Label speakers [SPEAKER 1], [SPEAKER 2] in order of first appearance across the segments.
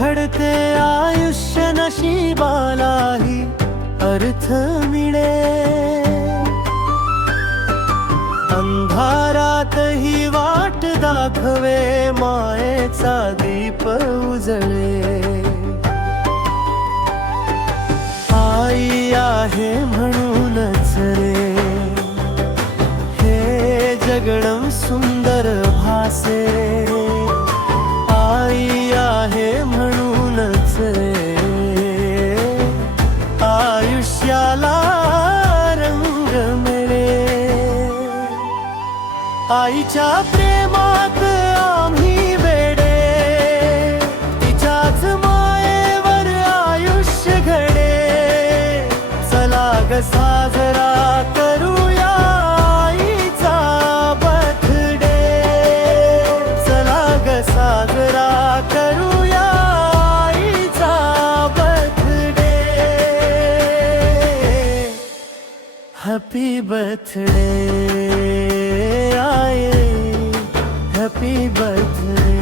[SPEAKER 1] घडते आयुष्य नशिबालाही अर्थ मिळे. अंधारातही वाट दाखवे मायेचा दीप उजळे. आई आहे म्हणूनच रे. हे जगणं सुंदर भासे. आईच्या प्रेमात आम्ही वेडे तिच्याच मायेवर आयुष्य घडे. चला ग साजरा करूया आईचा बर्थडे. चला ग साजरा करूया आईचा बर्थडे. हॅपी बर्थडे आये हॅपी बर्थडे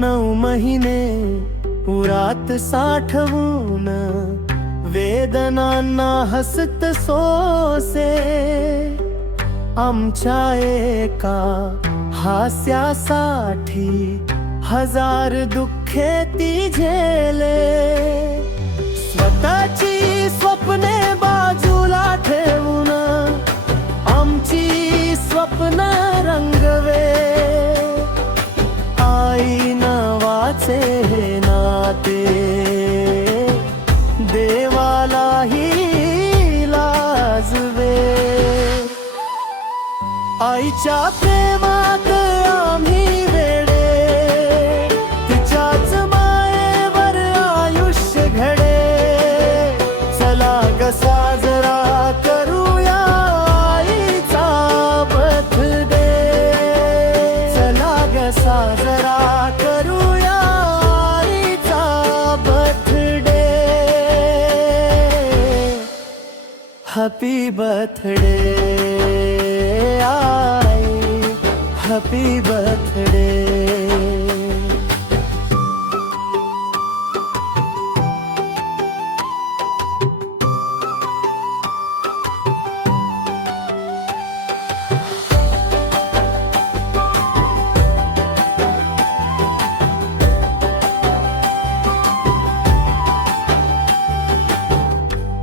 [SPEAKER 1] नऊ महिने पुरात साठवून। वेदनांना हसत सोसे आमचा एका हास्यासाठी हज़ार दुखे ती आईच्या प्रेमात आम्ही वेडे तिच्याच मायेवर आयुष्य घडे. चला ग साजरा करूया आईचा बर्थडे. चला ग साजरा करूया आईचा birthday. Happy birthday happy birthday.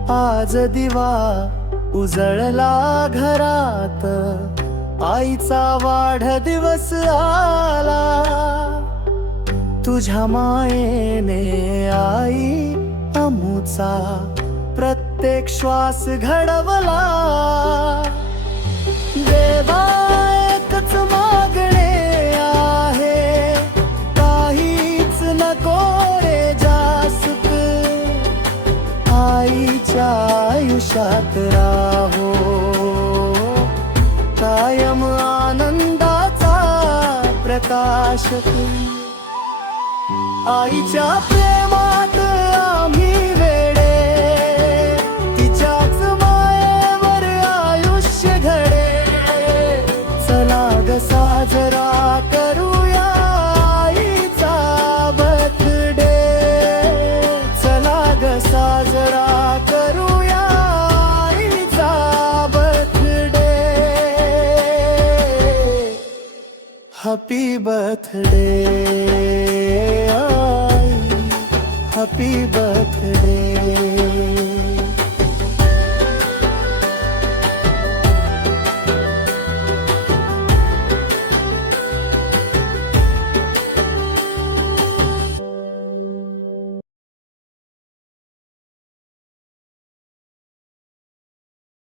[SPEAKER 1] आज दिवा उजळला घरात. आईचा वाढदिवस आला. तुझ्या मायेने आई अमुचा प्रत्येक श्वास घडवला. देवा एकच मागणे आहे. काहीच नको रे जास्त. आईच्या आयुष्यात राहो. कायम आनंदाचा प्रकाश. तू आईच्या प्रेमात आम्ही वेळ हॅपी बर्थडे आई हॅपी बर्थडे